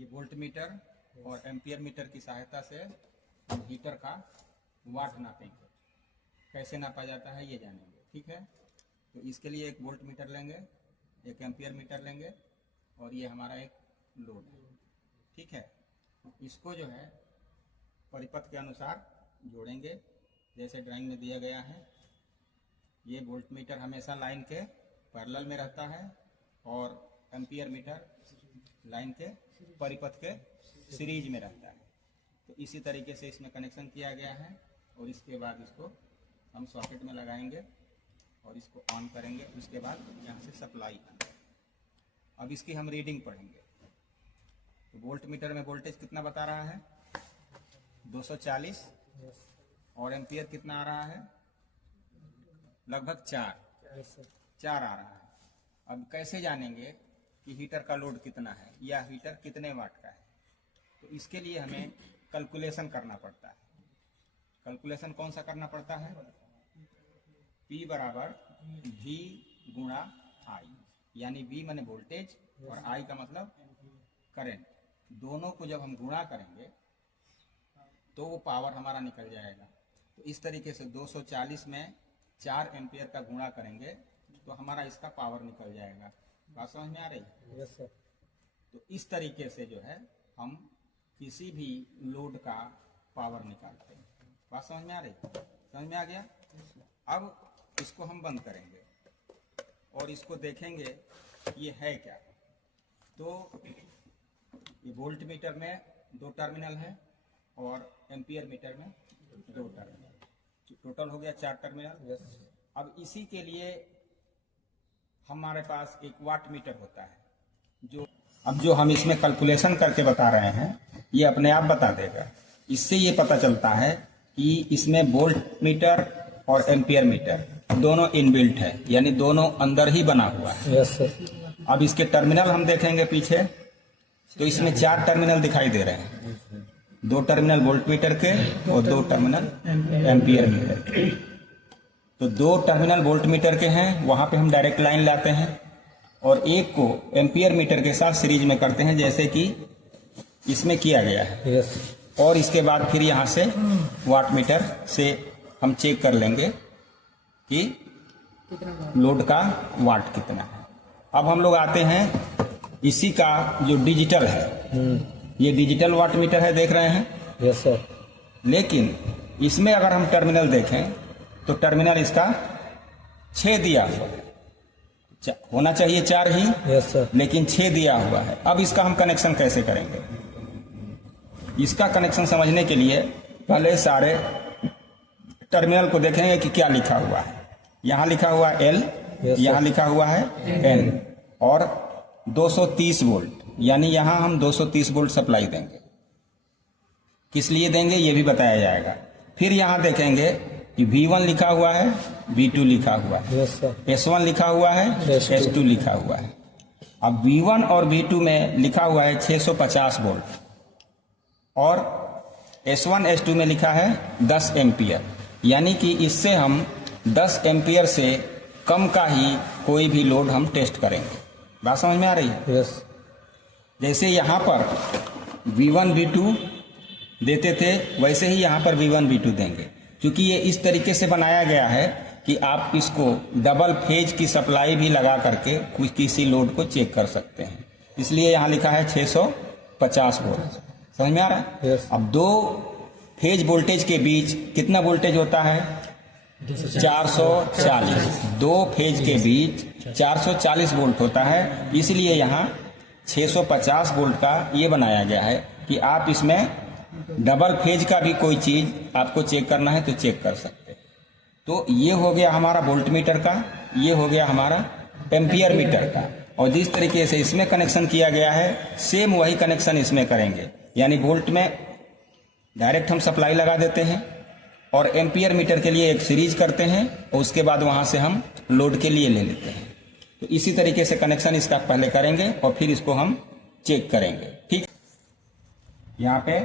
ये volt meter और ampere metre की सहायता से हम हीटर का वाट नापेंगे। कैसे नापा जाता है ये जानेंगे, ठीक है। तो इसके लिए एक वोल्ट मीटर लेंगे, एक एम्पियर मीटर लेंगे और ये हमारा एक लोड है, ठीक है। इसको जो है परिपथ के अनुसार जोड़ेंगे जैसे ड्राइंग में दिया गया है। ये वोल्ट मीटर हमेशा लाइन के पैरेलल में रहता है और एम्पियर मीटर लाइन के परिपथ के सीरीज में रहता है। तो इसी तरीके से इसमें कनेक्शन किया गया है और इसके बाद इसको हम सॉकेट में लगाएंगे और इसको ऑन करेंगे। उसके बाद यहाँ से सप्लाई आएगा। अब इसकी हम रीडिंग पढ़ेंगे। तो वोल्ट मीटर में वोल्टेज कितना बता रहा है 240 और एम्पियर कितना आ रहा है लगभग 4 आ रहा है। अब कैसे जानेंगे कि हीटर का लोड कितना है या हीटर कितने वाट का है। तो इसके लिए हमें कैलकुलेशन करना पड़ता है। कैलकुलेशन कौन सा करना पड़ता है, P बराबर V गुणा I, यानी V माने वोल्टेज और I का मतलब करंट। दोनों को जब हम गुणा करेंगे तो वो पावर हमारा निकल जाएगा। तो इस तरीके से 240 में 4 एम्पियर का गुणा करेंगे तो हमारा इसका पावर निकल जाएगा। बात समझ में आ रही है? Yes sir. तो इस तरीके से जो है हम किसी भी लोड का पावर निकालते हैं। बात समझ में आ रही है? समझ में आ गया? अब इसको हम बंद करेंगे और इसको देखेंगे ये है क्या। तो ये वोल्ट मीटर में 2 टर्मिनल है और एम्पियर मीटर में 2 टर्मिनल, टोटल हो गया 4 टर्मिनल। अब इसी के लिए हमारे पास एक वाट मीटर होता है जो हम इसमें कैलकुलेशन करके बता रहे हैं, ये अपने आप बता देगा। इससे ये पता चलता है कि इसमें वोल्ट मीटर और एम्पियर मीटर दोनों इनबिल्ट है, यानी दोनों अंदर ही बना हुआ है। Yes sir. अब इसके टर्मिनल हम देखेंगे पीछे, तो इसमें 4 टर्मिनल दिखाई दे रहे हैं। 2 टर्मिनल वोल्ट मीटर के और 2 टर्मिनल एम्पियर मीटर के। तो 2 टर्मिनल वोल्ट मीटर के हैं, वहां पे हम डायरेक्ट लाइन लाते हैं और एक को एम्पियर मीटर के साथ सीरीज में करते हैं जैसे कि इसमें किया गया है। यस। और इसके बाद फिर यहाँ से वाट मीटर से हम चेक कर लेंगे कि लोड का वाट कितना है। अब हम लोग आते हैं इसी का जो डिजिटल है, ये डिजिटल वाट मीटर है, देख रहे हैं? Yes sir. लेकिन इसमें अगर हम टर्मिनल देखें तो टर्मिनल इसका 6 दिया हुआ है। होना चाहिए 4 ही, यस सर, लेकिन 6 दिया हुआ है। अब इसका हम कनेक्शन कैसे करेंगे? इसका कनेक्शन समझने के लिए पहले सारे टर्मिनल को देखेंगे कि क्या लिखा हुआ है। यहाँ लिखा हुआ L, यहाँ लिखा हुआ है N और 230 वोल्ट, यानी यहाँ हम 230 वोल्ट सप्लाई देंगे। किस लिए देंगे ये भी बताया जाएगा। फिर यहाँ देखेंगे कि V1 लिखा हुआ है, V2 लिखा हुआ है, यस सर, S1 लिखा हुआ है, S2 लिखा हुआ है। अब V1 और V2 में लिखा हुआ है 650 वोल्ट और S1 S2 में लिखा है 10 एम्पियर, यानी कि इससे हम 10 एम्पियर से कम का ही कोई भी लोड हम टेस्ट करेंगे। बात समझ में आ रही है? यस। जैसे यहाँ पर V1 V2 देते थे वैसे ही यहाँ पर V1 V2 देंगे, क्योंकि ये इस तरीके से बनाया गया है कि आप इसको डबल फेज की सप्लाई भी लगा करके कुछ किसी लोड को चेक कर सकते हैं। इसलिए यहाँ लिखा है 650 वोल्ट। समझ में आ रहा है? yes. अब 2 फेज वोल्टेज के बीच कितना वोल्टेज होता है 440। 2 फेज के बीच 440 वोल्ट होता है, इसलिए यहाँ 650 वोल्ट का ये बनाया गया है कि आप इसमें डबल फेज का भी कोई चीज आपको चेक करना है तो चेक कर सकते हैं। तो ये हो गया हमारा वोल्ट मीटर का, ये हो गया हमारा एम्पियर मीटर का। और जिस तरीके से इसमें कनेक्शन किया गया है सेम वही कनेक्शन इसमें करेंगे, यानी वोल्ट में डायरेक्ट हम सप्लाई लगा देते हैं और एम्पियर मीटर के लिए एक सीरीज करते हैं और उसके बाद वहां से हम लोड के लिए ले लेते हैं। तो इसी तरीके से कनेक्शन इसका पहले करेंगे और फिर इसको हम चेक करेंगे। ठीक, यहाँ पे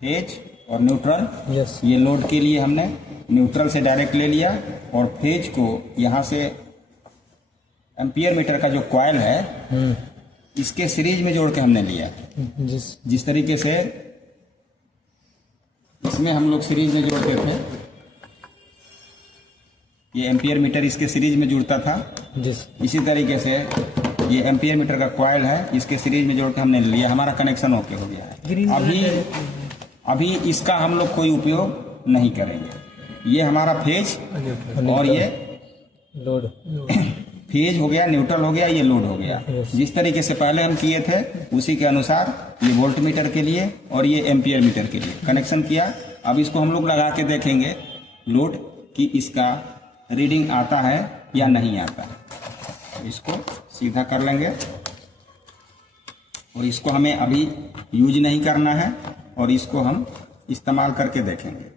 फेज और न्यूट्रल, यस। ये लोड के लिए हमने न्यूट्रल से डायरेक्ट ले लिया और फेज को यहाँ से एम्पियर मीटर का जो कॉइल है इसके सीरीज में जोड़ के हमने लिया जिस तरीके से इसमें हम लोग सीरीज में जोड़ते थे, ये एम्पियर मीटर इसके सीरीज में जुड़ता था, इसी तरीके से ये एम्पियर मीटर का कॉइल है, इसके सीरीज में जोड़ के हमने लिया, हमारा कनेक्शन ओके हो गया है। अभी इसका हम लोग कोई उपयोग नहीं करेंगे। ये हमारा फेज और ये लोड, फेज हो गया, न्यूट्रल हो गया, ये लोड हो गया। जिस तरीके से पहले हम किए थे उसी के अनुसार ये वोल्ट मीटर के लिए और ये एम्पियर मीटर के लिए कनेक्शन किया। अब इसको हम लोग लगा के देखेंगे लोड कि इसका रीडिंग आता है या नहीं आता है। इसको सीधा कर लेंगे और इसको हमें अभी यूज नहीं करना है और इसको हम इस्तेमाल करके देखेंगे।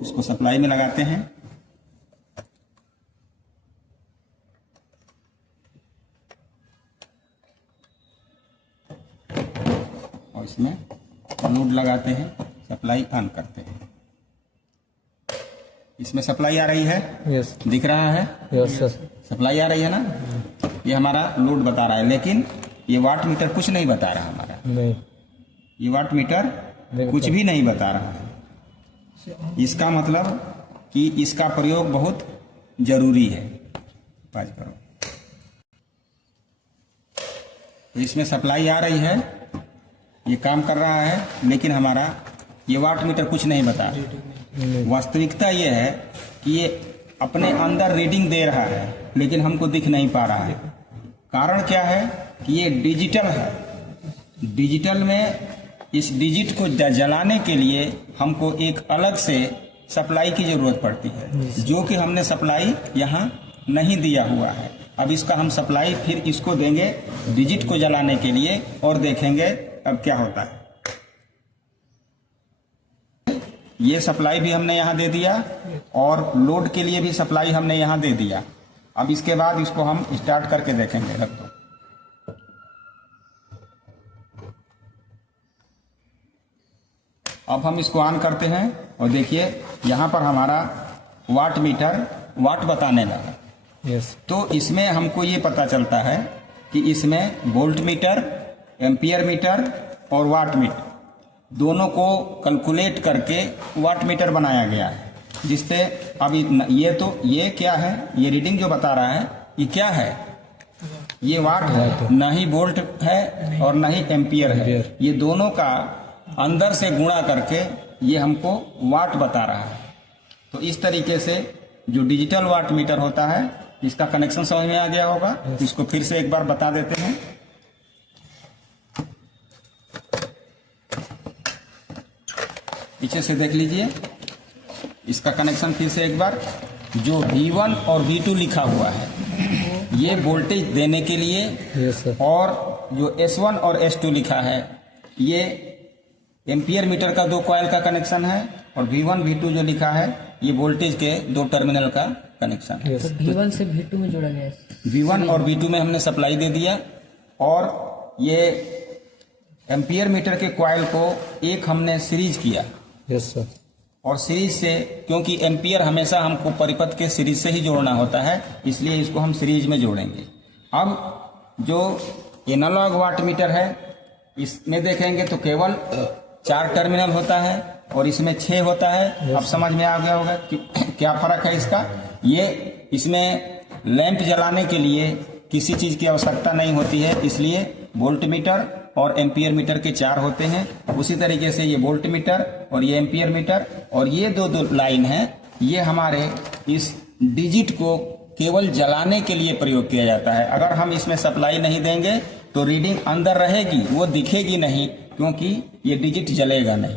इसको सप्लाई में लगाते हैं और इसमें लोड लगाते हैं, सप्लाई ऑन करते हैं। इसमें सप्लाई आ रही है, यस दिख रहा है, यस सर सप्लाई आ रही है ना। ये हमारा लोड बता रहा है, लेकिन ये वाट मीटर कुछ नहीं बता रहा हमारा, नहीं ये वाट मीटर कुछ भी नहीं बता रहा है। इसका मतलब कि इसका प्रयोग बहुत जरूरी है। पाँच करो, तो इसमें सप्लाई आ रही है, ये काम कर रहा है, लेकिन हमारा ये वाट मीटर कुछ नहीं बता रहा। वास्तविकता ये है कि ये अपने अंदर रीडिंग दे रहा है, लेकिन हमको दिख नहीं पा रहा है। कारण क्या है कि ये डिजिटल है। डिजिटल में इस डिजिट को जलाने के लिए हमको एक अलग से सप्लाई की जरूरत पड़ती है, जो कि हमने सप्लाई यहाँ नहीं दिया हुआ है। अब इसका हम सप्लाई फिर इसको देंगे डिजिट को जलाने के लिए और देखेंगे अब क्या होता है। ये सप्लाई भी हमने यहाँ दे दिया और लोड के लिए भी सप्लाई हमने यहाँ दे दिया। अब इसके बाद इसको हम स्टार्ट करके देखेंगे। रख दो। अब हम इसको ऑन करते हैं और देखिए यहाँ पर हमारा वाट मीटर वाट बताने लगा। यस। तो इसमें हमको ये पता चलता है कि इसमें वोल्ट मीटर, एम्पियर मीटर और वाट मीटर दोनों को कैलकुलेट करके वाट मीटर बनाया गया है, जिससे अभी ये क्या है, ये रीडिंग जो बता रहा है ये क्या है, ये वाट है, ना ही वोल्ट है और ना ही एम्पियर है। ये दोनों का अंदर से गुणा करके ये हमको वाट बता रहा है। तो इस तरीके से जो डिजिटल वाट मीटर होता है, इसका कनेक्शन समझ में आ गया होगा। इसको फिर से एक बार बता देते हैं। पीछे से देख लीजिए इसका कनेक्शन फिर से एक बार। जो V1 और V2 लिखा हुआ है ये वोल्टेज देने के लिए, और जो S1 और S2 लिखा है ये एम्पियर मीटर का दो कॉइल का कनेक्शन है, और V1 V2 जो लिखा है ये वोल्टेज के दो टर्मिनल का कनेक्शन है। तो V1 से V2 में जोड़ा गया है। V1 और V2 में हमने सप्लाई दे दिया, और ये एम्पियर मीटर के कॉइल को एक हमने सीरीज किया। Yes sir. और सीरीज से, क्योंकि एम्पियर हमेशा हमको परिपथ के सीरीज से ही जोड़ना होता है, इसलिए इसको हम सीरीज में जोड़ेंगे। अब जो एनालॉग वाट मीटर है इसमें देखेंगे तो केवल 4 टर्मिनल होता है और इसमें 6 होता है। अब समझ में आ गया होगा कि क्या फर्क है इसका। ये इसमें लैंप जलाने के लिए किसी चीज की आवश्यकता नहीं होती है, इसलिए वोल्ट मीटर और एम्पियर मीटर के 4 होते हैं। उसी तरीके से ये वोल्ट मीटर और ये एम्पियर मीटर और ये दो लाइन है, ये हमारे इस डिजिट को केवल जलाने के लिए प्रयोग किया जाता है। अगर हम इसमें सप्लाई नहीं देंगे तो रीडिंग अंदर रहेगी, वो दिखेगी नहीं, क्योंकि ये डिजिट जलेगा नहीं।